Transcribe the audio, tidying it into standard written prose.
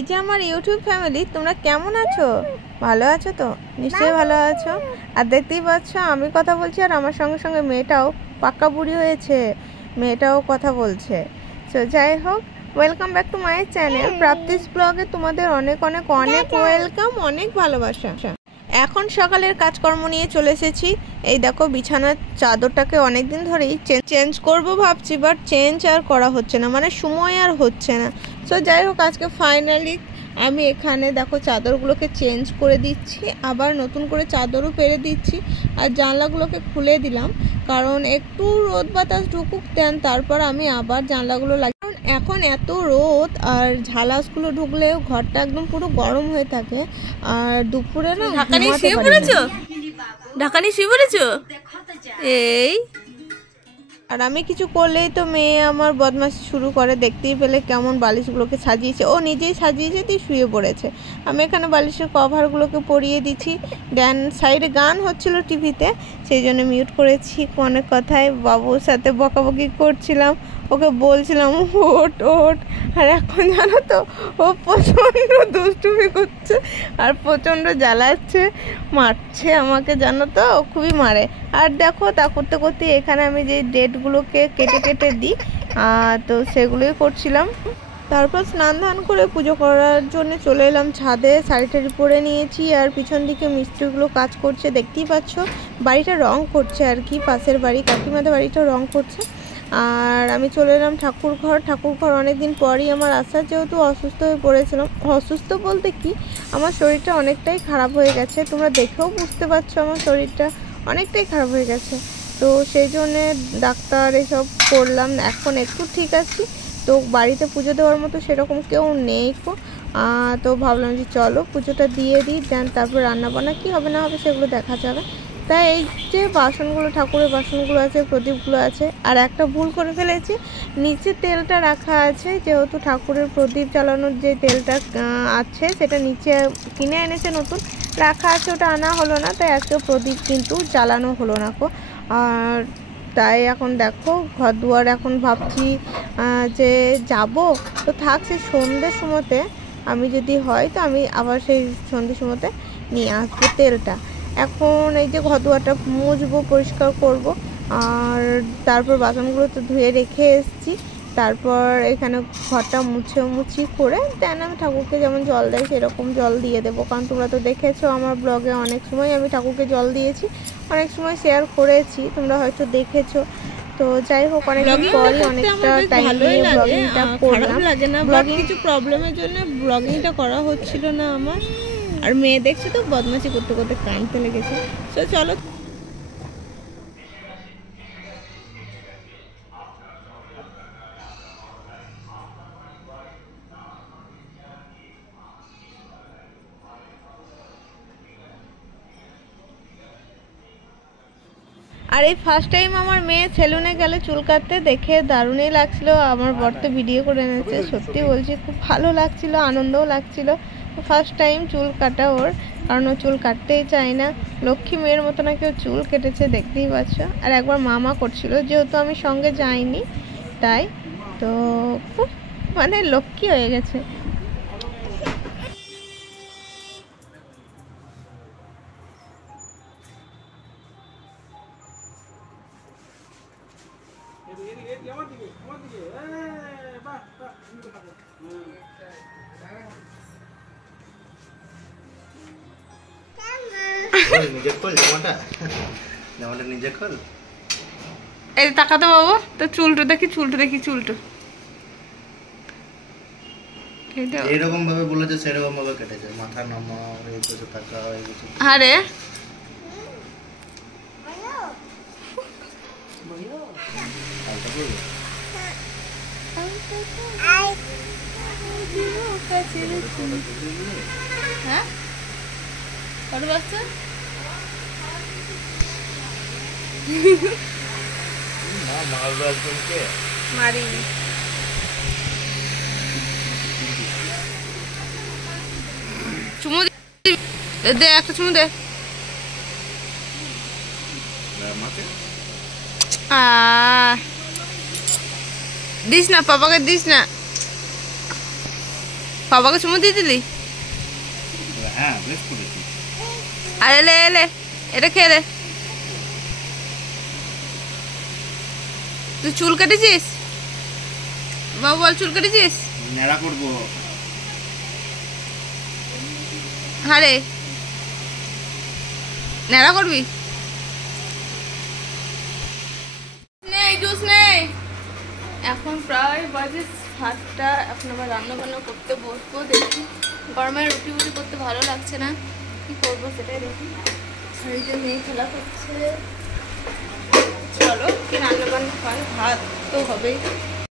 এই যে আমার ইউটিউব ফ্যামিলি, তোমরা কেমন আছো? ভালো আছো তো? নিশ্চয়ই ভালো আছো। আর দেখতেই পাচ্ছ আমি কথা বলছি আর আমার সঙ্গে সঙ্গে মেয়েটাও পাক্কা বুড়ি হয়েছে, মেয়েটাও কথা বলছে। সো যাই হোক, welcome back to my channel Prapti's ব্লগে। তোমাদের অনেক অনেক অনেক ওয়েলকাম, অনেক ভালোবাসা। এখন সকালের কাজকর্ম নিয়ে চলে এসেছি। এই দেখো, বিছানার চাদরটাকে অনেকদিন ধরেই চেঞ্জ করব ভাবছি, বাট চেঞ্জ আর করা হচ্ছে না, মানে সময় আর হচ্ছে না। সো যাই হোক, আজকে ফাইনালি আমি এখানে দেখো চাদরগুলোকে চেঞ্জ করে দিচ্ছি, আবার নতুন করে চাদরও পেরে দিচ্ছি। আর জানলাগুলোকে খুলে দিলাম, কারণ একটু রোদ বাতাস ঢুকুক দেন, তারপর আমি আবার জানলাগুলো লাগিয়ে। এখন এত রোদ আর ঝালাসগুলো ঢুকলেও ঘরটা একদম পুরো গরম হয়ে থাকে। আর দুপুরে না ঢাকানি শুয়ে পড়েছো, ঢাকানি শুয়ে পড়েছো এই। আর আমি কিছু করলেই তো মেয়ে আমার বদমাশি শুরু করে। দেখতেই পেলে কেমন বালিশগুলোকে সাজিয়েছে, ও নিজেই সাজিয়েছে দিয়ে শুয়ে পড়েছে। আমি এখানে বালিশের কভারগুলোকে পরিয়ে দিচ্ছি। দেন সাইডে গান হচ্ছিল টিভিতে, সেই জন্য মিউট করেছি। অনেক কথায় বাবুর সাথে বকাবকি করছিলাম, ওকে বলছিলাম ওঠ ওঠ। আর এখন জানো তো, ও প্রচণ্ড দুষ্টুমি করছে আর প্রচণ্ড জ্বালাচ্ছে, মারছে আমাকে, জানো তো, ও খুবই মারে। আর দেখো, তা করতে করতে এখানে আমি যে ডেটগুলোকে কেটে কেটে দিই, তো সেগুলোই করছিলাম। তারপর স্নান ধান করে পুজো করার জন্য চলে এলাম ছাদে। শাড়ি টাড়ি পরে নিয়েছি আর পিছন দিকে মিস্ত্রিগুলো কাজ করছে, দেখতেই পাচ্ছ। বাড়িটা রং করছে আর কি, পাশের বাড়ি কাকিমাদের বাড়িটা রং করছে। আর আমি চলে এলাম ঠাকুরঘর অনেক দিন পরই আমার আসা, যেহেতু অসুস্থ হয়ে পড়েছিলাম। অসুস্থ বলতে কি, আমার শরীরটা অনেকটাই খারাপ হয়ে গেছে, তোমরা দেখেও বুঝতে পারছো আমার শরীরটা অনেকটাই খারাপ হয়ে গেছে। তো সেই জন্যে ডাক্তার এসব করলাম, এখন একটু ঠিক আছি। তো বাড়িতে পুজো দেওয়ার মতো সেরকম কেউ নেই কো, তো ভাবলাম যে চলো পুজোটা দিয়ে দিই, দেন তারপর রান্নাবান্না কী হবে না হবে সেগুলো দেখা যাবে। তাই এই যে বাসনগুলো, ঠাকুরের বাসনগুলো আছে, প্রদীপগুলো আছে। আর একটা ভুল করে ফেলেছি, নিচে তেলটা রাখা আছে, যেহেতু ঠাকুরের প্রদীপ জ্বালানোর যে তেলটা আছে সেটা নিচে কিনে এনেছে নতুন, রাখা আছে, ওটা আনা হলো না। তাই আজকে প্রদীপ কিন্তু জ্বালানো হলো না কো। আর তাই এখন দেখো ঘর দুয়ার এখন ভাবছি যে যাব, তো থাক সেই সন্ধ্যের সময়তে, আমি যদি হয় তো আমি আবার সেই সন্ধ্যের সময়তে নিয়ে আসবো তেলটা। এখন এই যে ঘর দুয়ারটা মুছবো, পরিষ্কার করব। আর তারপর বাসনগুলো তো ধুয়ে রেখে এসেছি। তারপর এখানে ঘরটা মুছি করে দেন আমি ঠাকুরকে যেমন জল দেয় সেরকম জল দিয়ে দেবো। কারণ তোমরা তো দেখেছো আমার ব্লগে অনেক সময় আমি ঠাকুরকে জল দিয়েছি, অনেক সময় শেয়ার করেছি, তোমরা হয়তো দেখেছো। তো যাই হোক, অনেকদিন পরই অনেকটা টাইম নিয়ে ব্লগিংটা করলাম। ব্লগিং কিছু প্রবলেমের জন্য ব্লগিংটা করা হচ্ছিল না আমার। আর মেয়ে দেখছে তো বদমাশি করতে করতে কাঁদতে লেগেছে। তো চলো, আর এই ফার্স্ট টাইম আমার মেয়ে সেলুনে গেলে চুল কাটতে, দেখে দারুণই লাগছিল। আমার বর তো ভিডিও করে এনেছে, সত্যি বলছি খুব ভালো লাগছিল, আনন্দও লাগছিল। ফার্স্ট টাইম চুল কাটা ওর, কারণ ও চুল কাটতেই চায় না। লক্ষ্মী মেয়ের মতো নাকি ও চুল কেটেছে, দেখতেই পাচ্ছ। আর একবার মামা করছিল, যেহেতু আমি সঙ্গে যাইনি তাই, তো খুব মানে লক্ষ্মী হয়ে গেছে। নিজে খোল জামাটা, জামাটা নিজে খোল। এই তাকাতো বাবু, তো চুলটো দেখি, চুলটো দেখি, চুলটো এরকম ভাবে বলেছে সেরকম ভাবে কেটেছে, মাথা নামাও, এই কিছু তাকাও, এই কিছু। আরে হ্যাঁ কত বাচ্চা মারি চুমু দে, একটা চুমু দে। দিস না, পাপাকে দিস না। বাবাকে চুমু দিয়ে দিলি? হ্যাঁ বেশ করেছি। আর এলে এলে এটা খেয়ে দে। তুই চুল কেটেছিস? বাবু বল, চুল কেটেছিস? নেড়া করবো। আরে নেড়া করবি? নেই জুস নেই। এখন প্রায় বাজে 7টা। এখন আবার রান্না বান্না করতে বসবো। দেখি গরমে রুটি বুটি করতে ভালো লাগছে না, কি করবো সেটাই দেখি। এই যে মেয়ে খেলা করছে। চলো কি রান্না বান্না হয়, ভাত তো হবেই।